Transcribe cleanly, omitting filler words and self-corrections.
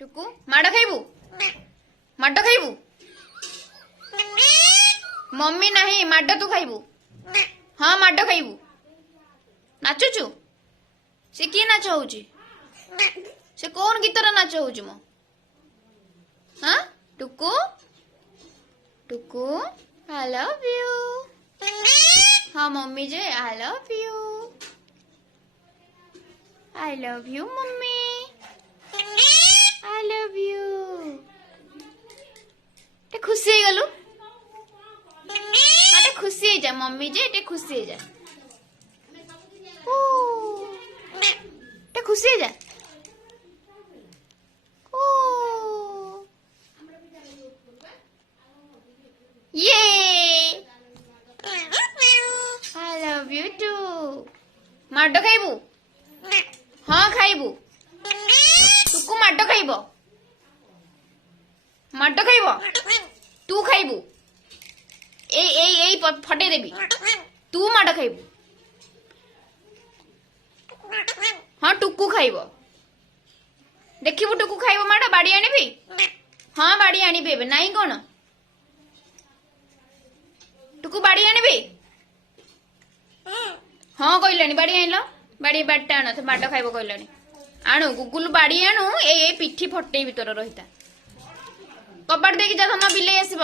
टुकु माड़ खाइबू माड खाइबू मम्मी नहीं माड तू खाइबू हाँ माड खाइबू नाचुचु से किए नाच होउची से कौन गीतर नाच होउची मो हाँ टुकु टुकु आई लव यू हाँ mummy J I love you mummy I love you टे खुशी हो गलु टे खुशी हो जा मम्मी जे टे खुशी हो जा टे खुशी हो जा ये आई लव यू टू माड खाइबू हाँ खाइबू टुकु माड खाइब माड खाइब तू खाइबू ए फटे देबी तू माड खाइबू हाँ टुकु खाइब देखिबू टुकु खाइब माड बाड़ी आनिबी हाँ बाड़ी आनिबी एबे नाही कोन टुकु बाड़ी आनिबी हाँ कहलानी बाड़ी आइल बाड़ी बाड़टा आण तो माड खाइब कहलानी आणु गुगुल बाड़ी आणु ए पिठी फटे भीतर रहिता कबाड़ देकी जा धन बिलेई आसीब।